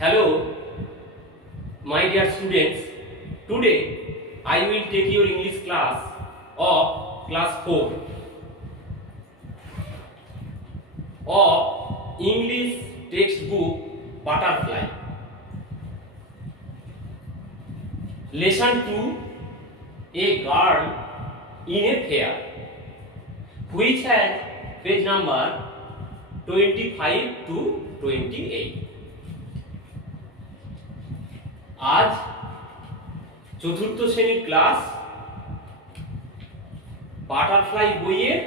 Hello, my dear students. Today I will take your English class of class 4 of English textbook Butterfly. Lesson 2, a girl in a fair, which has page number 25 to 28. आज চতুর্থ শ্রেণীর class butterfly বইয়ের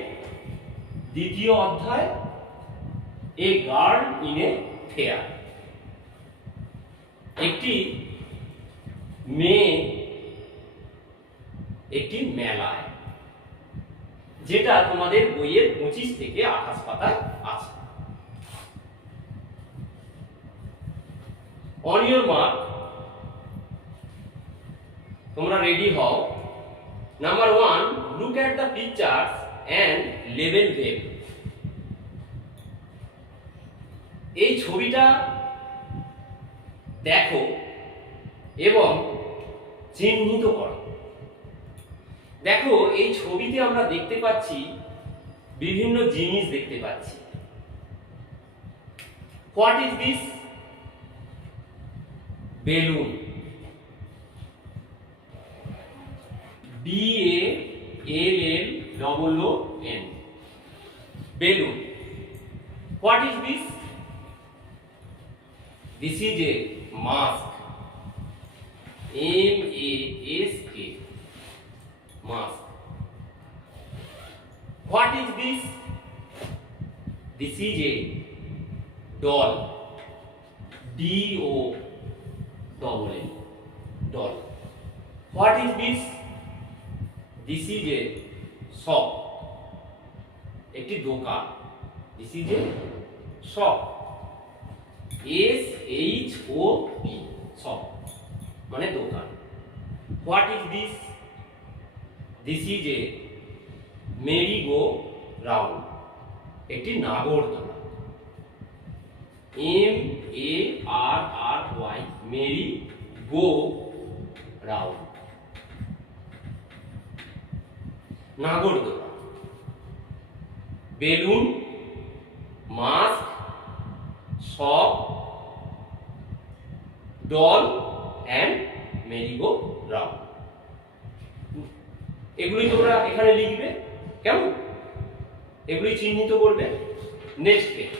দ্বিতীয় অধ্যায় a girl in a fair. একটি মেয়ে একটি মেলায়, যেটা তোমাদের বইয়ের 25 থেকে 28 পাতায় আছে। অন ইওর মার্ক, তোমরা রেডি হও। Number 1, look at the pictures and label them. এই ছবিটা দেখো এবং চিহ্নিত করো। দেখো, এই ছবিতে আমরা দেখতে পাচ্ছি বিভিন্ন জিনিস দেখতে পাচ্ছি। What is this? Balloon. BALLON, balloon. What is this? This is a mask. MASK, mask. What is this? This is a doll. DOLL, doll. What is this? This is a shop, একটি দোকান। This is a shop, SHOP, shop মানে দোকান। What is this? This is a merry go round, একটি নাগরদোলা। MARRY, merry go round, নাগরদোলা। Balloon, mask, shop, doll and merry go round. এগুলি তোমরা এখানে লিখবে, কেমন? এগুলি চিহ্নিত করবে। Next page,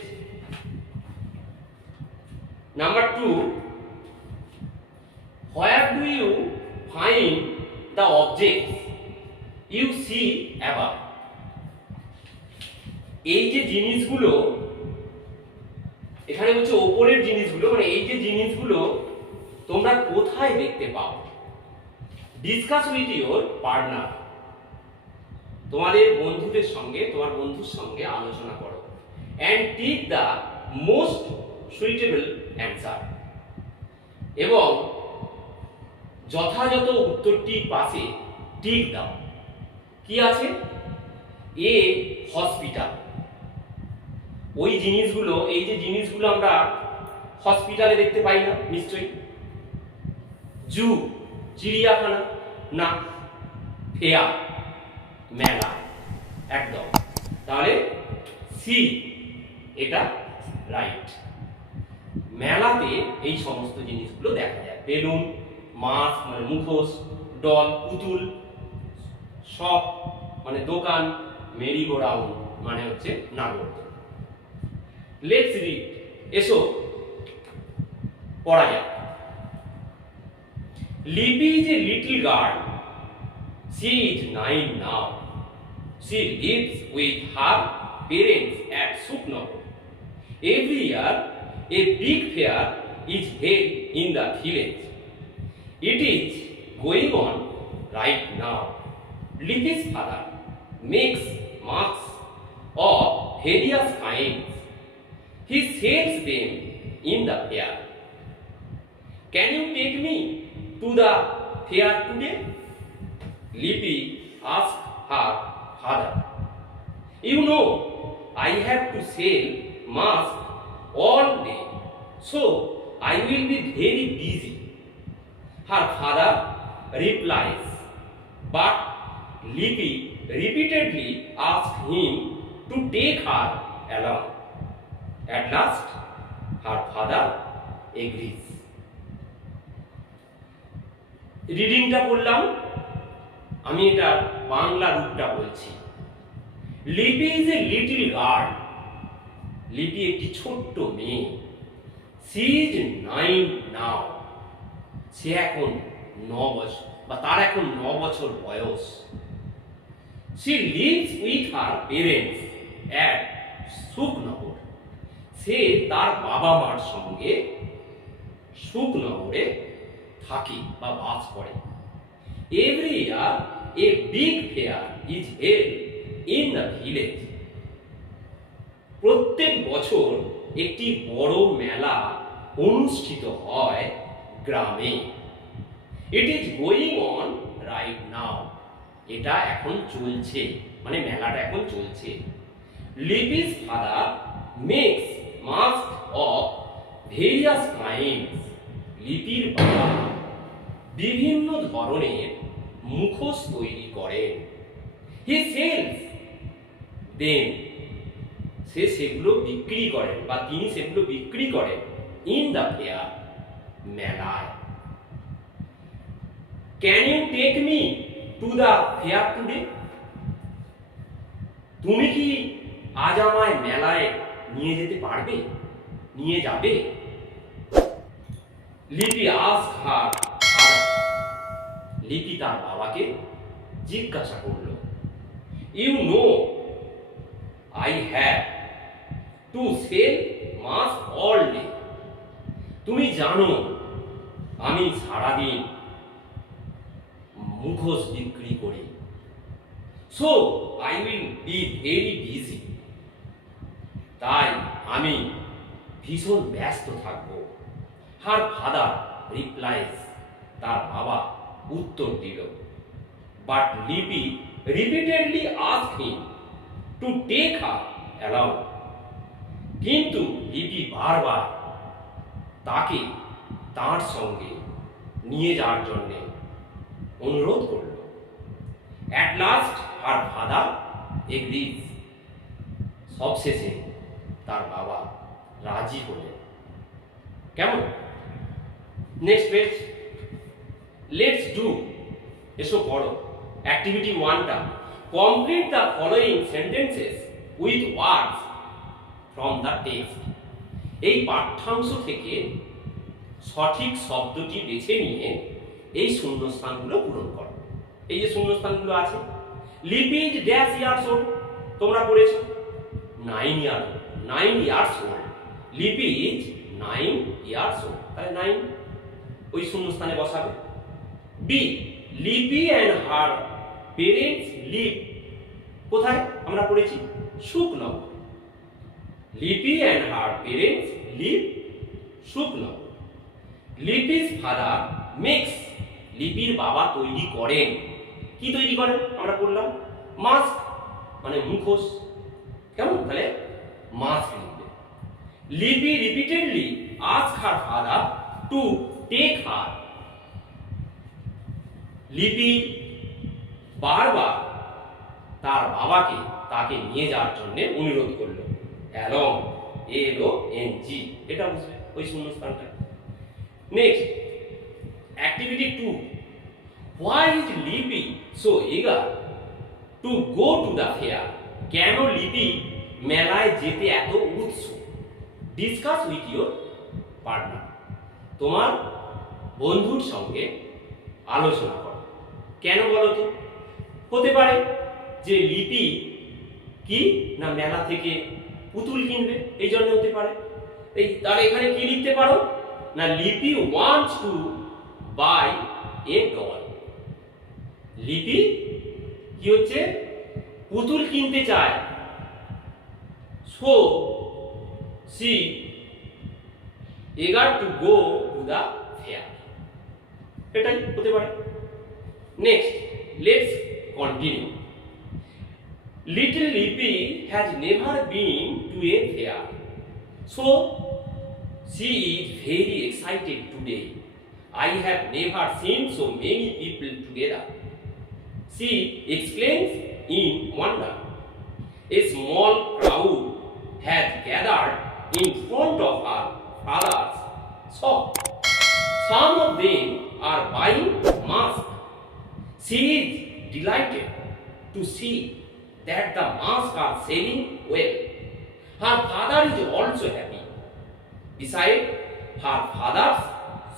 number 2, where do you find the objects you see above. এই যে জিনিসগুলো এখানে হচ্ছে ওপরের জিনিসগুলো, মানে এই যে জিনিসগুলো তোমরা কোথায় দেখতে পাও? ডিসকাস উইথ ইওর পার্টনার, তোমাদের বন্ধুদের সঙ্গে, তোমার বন্ধুর সঙ্গে আলোচনা করো। And take the most suitable answer, এবং যথাযথ উত্তরটির পাশে টিক দাও। কি আছে? A hospital. ওই জিনিসগুলো, এই যে জিনিসগুলো আমরা হসপিটালে দেখতে পাই না নিশ্চয়ই। জু, চিড়িয়াখানা না। ফেয়ার, মেলা, একদম। তাহলে সি, এটা রাইট। মেলাতে এই সমস্ত জিনিসগুলো দেখা যায়। বেলুন, মাস্ক মানে মুখোশ, ডল পুতুল, শপ মানে দোকান, মেরি গো রাউন্ড মানে হচ্ছে নাগরদোলা। লেটস রিড, এসো পড়া যাক। Lipi is a little girl, she is 9 now, she lives with her parents at Sukhnagar. Every year a big fair is held in the village. It is going on right now. Lippy's father makes masks of various kinds. He sells them in the fair. Can you take me to the fair today? Lippy asked her father. You know, I have to sell masks all day, so I will be very busy. Her father replies, but Lippy repeatedly asks him to take her along. At last, her father agrees. রিডিংটা পড়লাম, আমি এটা বাংলা রূপটা বলছি। লিপি is a little girl. লিপি একটি ছোট্ট মেয়ে। সি ইজ 9 নাও। সে এখন 9 বছর, বা তার এখন 9 বছর বয়স। She lives with her parents at Sukhnagar. সে তার বাবা মার সঙ্গে সুখনগরে থাকে বা বাস করে। Every year a big fair is held in the village. প্রত্যেক বছর একটি বড় মেলা অনুষ্ঠিত হয় গ্রামে। It is going on right now. এটা এখন চলছে, মানে মেলাটা এখন চলছে। Lipi's father makes masks of various kinds. লিপির বাবা বিভিন্ন ধরনের মুখোশ তৈরি করেন। He sells them. সে সেগুলো বিক্রি করেন, বা তিনি সেগুলো বিক্রি করেন ইন দ্য ফেয়ার, মেলায়। Can you take me to the fair today? তুমি কি আজ আমায় মেলায় নিয়ে যেতে পারবে, নিয়ে যাবে? লিপি আস্ক হার ফাদার। লিপি তার বাবাকে জিজ্ঞাসা করল, you know I have to sell mask all day. তুমি জানো আমি সারাদিন মুখোশ বিক্রি করি। So I will be very busy. তাই আমি ভীষণ ব্যস্ত থাকব। Her father replies. তার বাবা উত্তর দিল, but Lipi repeatedly ask him to take her along. কিন্তু লিপি বারবার তাকে তার সঙ্গে নিয়ে যাওয়ার জন্য অনুরোধ করল। At last her father agrees. সবশেষে তার বাবা রাজি হলেন। কেমন? Next page. Let's do. এসো পড়ো। অ্যাক্টিভিটি 1টা, complete the following sentences with words from the text. এই পাঠ্যাংশ থেকে সঠিক শব্দটি বেছে নিয়ে এই শূন্যস্থানগুলো পূরণ করো। এই যে শূন্যস্থানগুলো আছে, লিপি ইজ ড্যাশ ইয়ার্স ওল্ড, তোমরা পড়েছো 9 ইয়ার্স ওল্ড। লিপি ইজ 9 ইয়ার্স ওল্ড, তাহলে 9 ওই শূন্যস্থানে বসাবে। বি, লিপি অ্যান্ড হার পেরেন্টস লিভ কোথায়? আমরা পড়েছি Sukhnagar. Lipi and her parents live Sukhnagar. Lipi's father makes. লিপির বাবা তৈরি করেন। কি তৈরি করেন? আমরা পড়লাম মাস্ক, মানে মুখোশ। কেমন? তাহলে মাস্ক লিখবে। Lipi repeatedly ask her father to take her. Lipi বারবার তার বাবাকে তাকে নিয়ে যাওয়ার জন্য অনুরোধ করলো। অ্যালং, ALONG, এটা বুঝবে ওই শূন্যস্থানটা। নেক্সট, অ্যাক্টিভিটি 2, হোয়াই ইজ লিপি so eager to go to the fair? কেন লিপি মেলায় যেতে এত উৎসুক? Discuss with your partner. তোমার বন্ধুর সঙ্গে আলোচনা করো। কেন বলো তো? হতে পারে যে লিপি কি না মেলা থেকে পুতুল কিনবে, এই জন্য হতে পারে। এই তাহলে এখানে কি লিখতে পারো না, Lipi wants to buy a doll. Lipi কি হচ্ছে? পুতুল কিনতে চায়। So she eager to go to the fair, এটাই হতে পারে। Next, let's continue. Little Lipi has never been to a fair, so She is very excited today. I have never seen so many people together. She exclaims in wonder. A small crowd had gathered in front of her father's shop. Some of them are buying masks. She is delighted to see that the masks are selling well. Her father is also happy. Beside her father's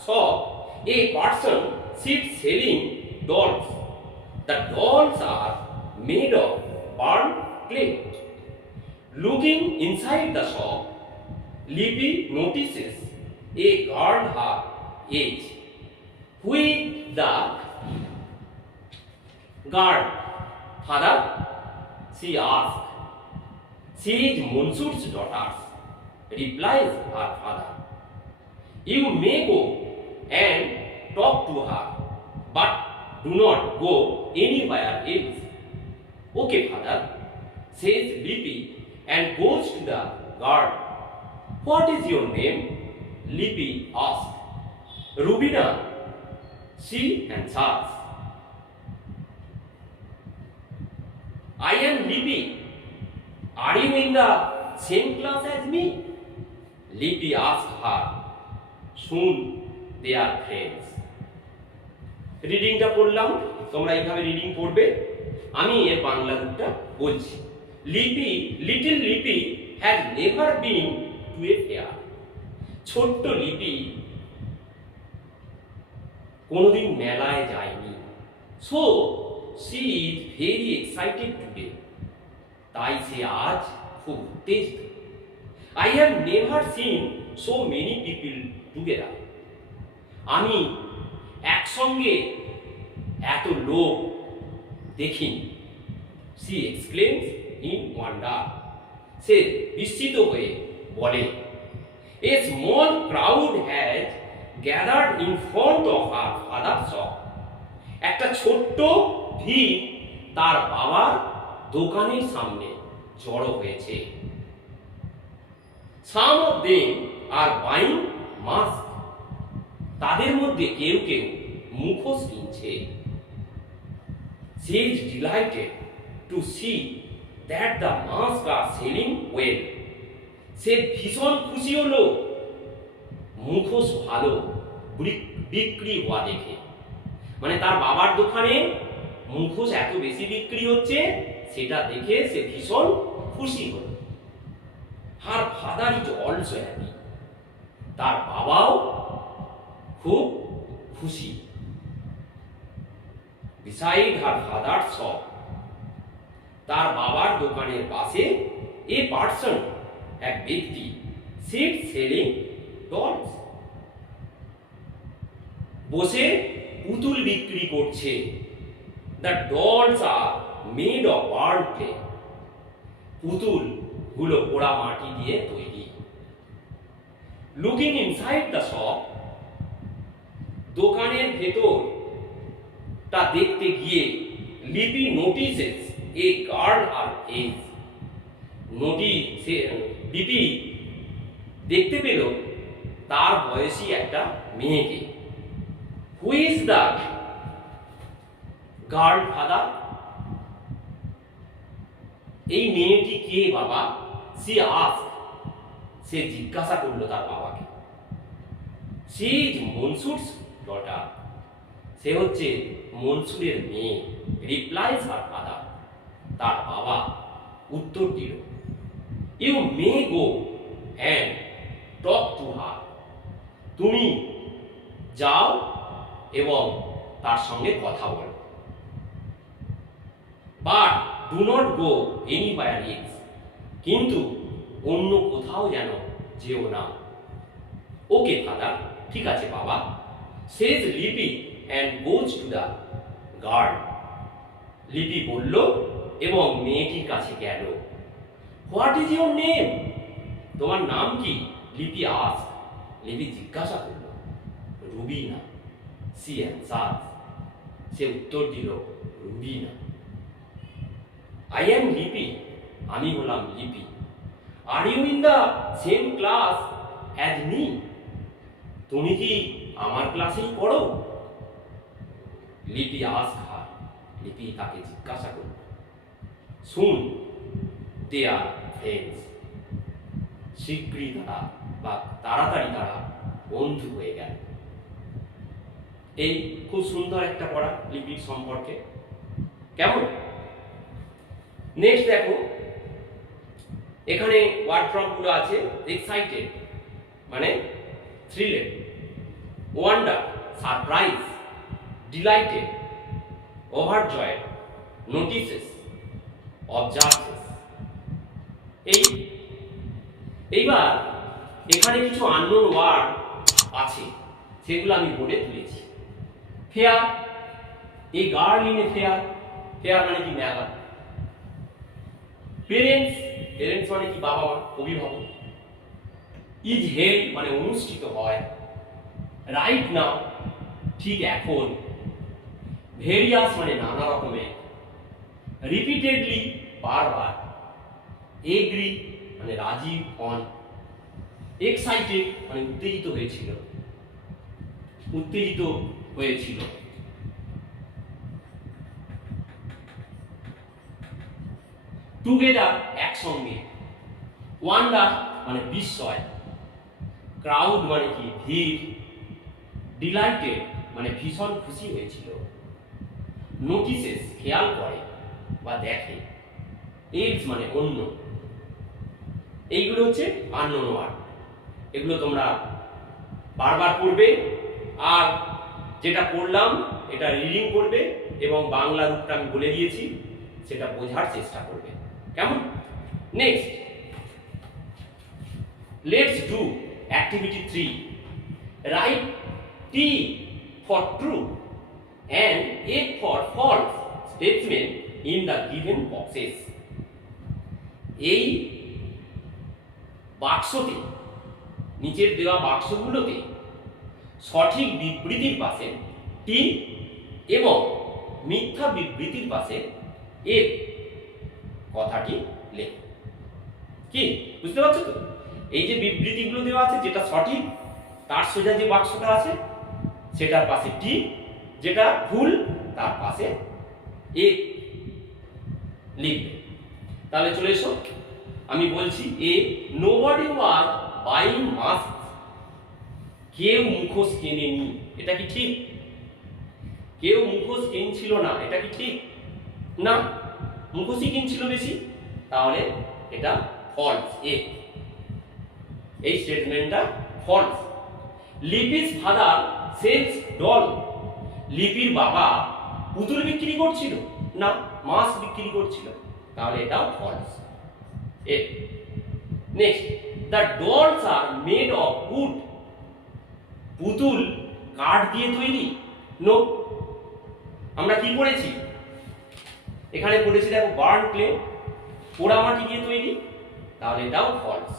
shop, a person sits selling dolls. The dolls are made of burnt clay. Looking inside the shop, Libby notices a girl her age. Who is the girl, father? She asks. She is Mansur's daughter, replies her father. You may go and talk to her, but do not go anywhere else. Okay, father, says Libby and goes to the guard. What is your name? Libby asks. Rubina, she answers. I am Libby. Are you in the same class as me? Libby asks her. Soon they are friends. রিডিংটা পড়লাম, তোমরা এইভাবে reading পড়বে। আমি এর বাংলা রূপটা বলছি। Lipi, little Lipi had never been to a fair. ছোট্ট লিপি কোনোদিন মেলায় যায়নি। So she is very excited today. তাই সে আজ খুব উত্তেজিত। I have never seen so many people together. আমি একসঙ্গে এত লোক দেখিনি। She exclaims in wonder. সে বিস্মিত হয়ে বলে। A small crowd has gathered in front of her father shop. একটা ছোট্ট ভিড় তার বাবার দোকানের সামনে জড়ো হয়েছে। Some of them are buying mask. তাদের মধ্যে কেউ কেউ মুখোশ কিনছে। She is delighted to see that the masks are selling well. সে ভীষণ খুশি হলো মুখোশ ভালো বিক্রি হওয়া দেখে। মানে তার বাবার দোকানে মুখোশ এত বেশি বিক্রি হচ্ছে সেটা দেখে সে ভীষণ খুশি হলো। Her father is also happy. তার বাবাও খুব খুশি। Beside her father's shop, তার বাবার দোকানের পাশে a person, এক ব্যক্তি, sits selling dolls, বসে পুতুল বিক্রি করছে। The dolls are made of burnt clay. পুতুল গুলো পোড়া মাটি দিয়ে তৈরি। Looking inside the shop, দোকানের ভেতরটা দেখতে গিয়ে Lipi notices a girl her age. Lipi দেখতে পেল তার বয়সী একটা মেয়েকে। Who is the girl father? এই মেয়েটি কে বাবা? C ask. সে জিজ্ঞাসা করলো তার বাবাকে। She is Mansur's daughter. সে হচ্ছে মনসুরের মেয়ে। Replies her father. তার বাবা উত্তর দিল। You may go and talk to her. তুমি যাও এবং তার সঙ্গে কথা বলো। But do not go anywhere else. কিন্তু অন্য কোথাও যেন যেও না। ওকে ফাদার, ঠিক আছে বাবা, says Lipi and goes to the guard. Lipi বলল এবং মেয়েটির কাছে গেল। What is your name? তোমার নাম কি? লিপি আস্ক। লিপি জিজ্ঞাসা করল। রুবিনা। সি অ্যানসার্স। সে উত্তর দিল রুবিনা। আই অ্যাম লিপি। আমি হলাম Lipi. Are you in the same class as me? তুমি কি আমার ক্লাসেই পড়ো? লিপি আস্ক হার, লিপি তাকে জিজ্ঞাসা করল। শুন, দে আর ফ্রেন্ডস, শীঘ্রই তারা বা তাড়াতাড়ি তারা বন্ধু হয়ে গেল। এই খুব সুন্দর একটা পড়া লিপির সম্পর্কে, কেমন? নেক্সট দেখো, এখানে ওয়ার্ড ফর্মগুলো আছে। এক্সাইটেড মানে thrilled, wonder surprise, delighted overjoyed, notices observes. এইবার এখানে কিছু আননোন ওয়ার্ড আছে, সেগুলো আমি বোর্ডে তুলেছি। Fair, a girl in a fair, fair মানে কি মেলা। পেরেন্টস, পেরেন্টস মানে কি বাবা মা, অভিভাবক। ইজ হেল্ড মানে অনুষ্ঠিত হয়। রাইট নাও ঠিক এখন। ভেরিয়াস মানে নানা রকমের। রিপিটেডলি বারবার। এগ্রি মানে রাজি হন। এক্সাইটেড মানে উত্তেজিত হয়েছিল, উত্তেজিত হয়েছিল। টুগেদার একসঙ্গে। ওয়ান্ডার মানে বিস্ময়। ক্রাউড মানে কি ভিড়। ডিলাইটেড মানে ভীষণ খুশি হয়েছিল। নোটিসেস খেয়াল করে বা দেখে। এলস মানে অন্য। এইগুলো হচ্ছে আননোন ওয়ার্ড। এগুলো তোমরা বারবার পড়বে, আর যেটা পড়লাম এটা রিডিং করবে এবং বাংলা রূপটা আমি বলে দিয়েছি, সেটা বোঝার চেষ্টা করবে, কেমন? Next, let's do activity 3। Right T for true and F for false statement in the given boxes. এই বাক্সতে, নিচের দেওয়া বাক্সগুলোতে সঠিক বিবৃতির পাশে টি এবং মিথ্যা বিবৃতির পাশে এফ কথাটি লেখ। কি বুঝতে পারছো তো? এই যে বিবৃতিগুলো দেওয়া আছে, যেটা সঠিক তার সোজা যে বাক্সটা আছে সেটার পাশে টি, যেটা ভুল তার পাশে এ লিখবে। তাহলে চলে এসো, আমি বলছি এ নোবডি ওয়াজ বাইং মাস্ক। কেউ মুখোশ কেনেনি, এটা কি ঠিক? কেউ মুখোশ কিনছিল না, এটা কি ঠিক? না, মুখোশই কিনছিল বেশি, তাহলে এটা ফলস। এই স্টেটমেন্টটা false. Lipi's father sells doll. লিপির বাবা পুতুল বিক্রি করছিল না, মাছ বিক্রি করছিল, তাহলে এটাও false. Next, the dolls are made of wood. পুতুল কাঠ দিয়ে তৈরি? নো। আমরা কি পড়েছি? এখানে পড়েছি দেখো বার্ন ক্লে, পোড়া মাটি দিয়ে তৈরি, তাহলে এটাও ফলস।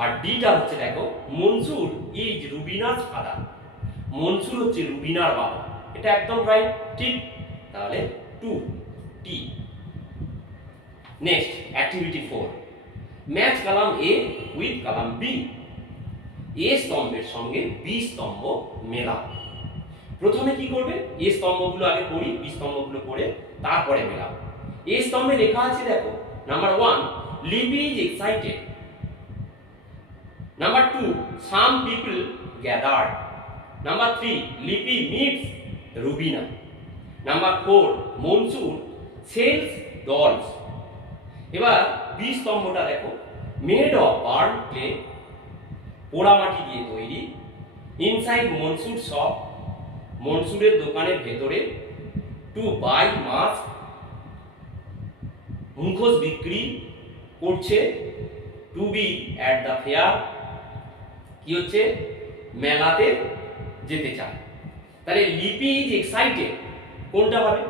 আর ডিটা হচ্ছে দেখো, মনসুর ইজ রুবিনাস ফাদার। মনসুর হচ্ছে রুবিনার বাবা, এটা একদম রাইট, ঠিক, তাহলে 2 টি। Next, activity 4। Match column A with column B. A স্তম্ভের সঙ্গে বি স্তম্ভ মেলা। প্রথমে কি করবে? এ স্তম্ভগুলো আগে পড়ি, বি স্তম্ভগুলো পড়ে তারপরে মেলাবো। এ স্তম্ভে লেখা আছে দেখো, নাম্বার 1 লিপি is excited. Number 2, some people gathered. Number 3, Lipi meets Rubina. Number 4, Monsur sells dolls. এবার বি স্তম্ভটা দেখো, মেড অফ বার্ন ক্লে, পোড়া মাটি দিয়ে তৈরি। ইনসাইড মনসুর শপ, মনসুরের দোকানের ভেতরে। টু বাই মাস্ক, মুখোশ বিক্রি করছে। To be at the fair, কি হচ্ছে? মেলাতে যেতে চায়। তাহলে লিপি ইজ এক্সাইটেড কোনটা হবে?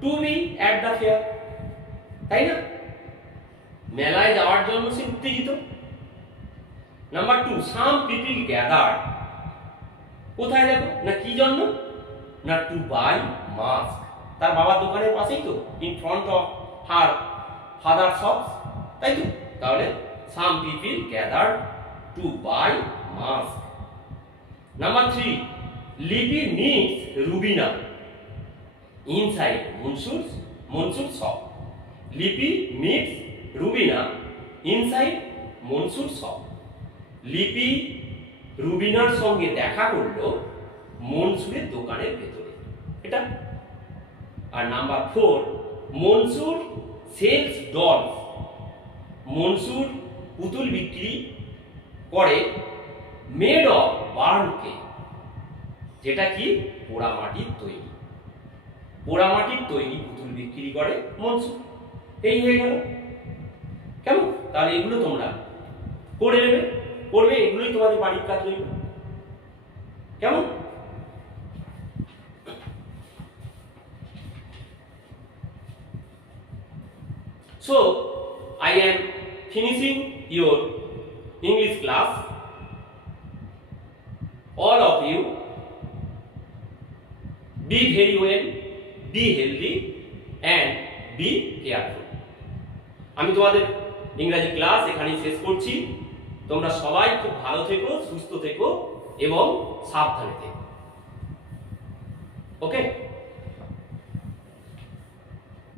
To be at the fair, তাই না? মেলায় যাওয়ার জন্য সে উত্তেজিত। নাম্বার 2 সাম পিপল গ্যাদার, কোথায় দেখো না, কি জন্য? না টু বাই মাস্ক, তার বাবার দোকানের পাশেই তো, in front of her father shop, তাই তো? তাহলে some people gathered to buy mask. Number 3, Lipi meets Rubina inside Mansur's shop. Lipi meets Rubina inside Mansur's shop. লিপি রুবিনার সঙ্গে দেখা করলো মনসুরের দোকানের ভেতরে, এটা। আর number 4, Mansur sells dolls. Mansur পুতুল বিক্রি করে মেড অফ বার্ন ক্লে, যেটা কি পোড়ামাটির তৈরি। পোড়ামাটির তৈরি পুতুল বিক্রি করে মনসুর। এই হয়ে গেল। কেমন? তাহলে এগুলো তোমরা করে নেবে, করবে, এগুলোই তোমাদের বাড়ির কাজ রইল। কেমন? So I am finishing your English class. All of you be very well, be healthy and be careful. আমি তোমাদের ইংরেজি ক্লাস এখানেই শেষ করছি। তোমরা সবাই খুব ভালো থেকো, সুস্থ থেকো এবং সাবধানে থেকো। ওকে।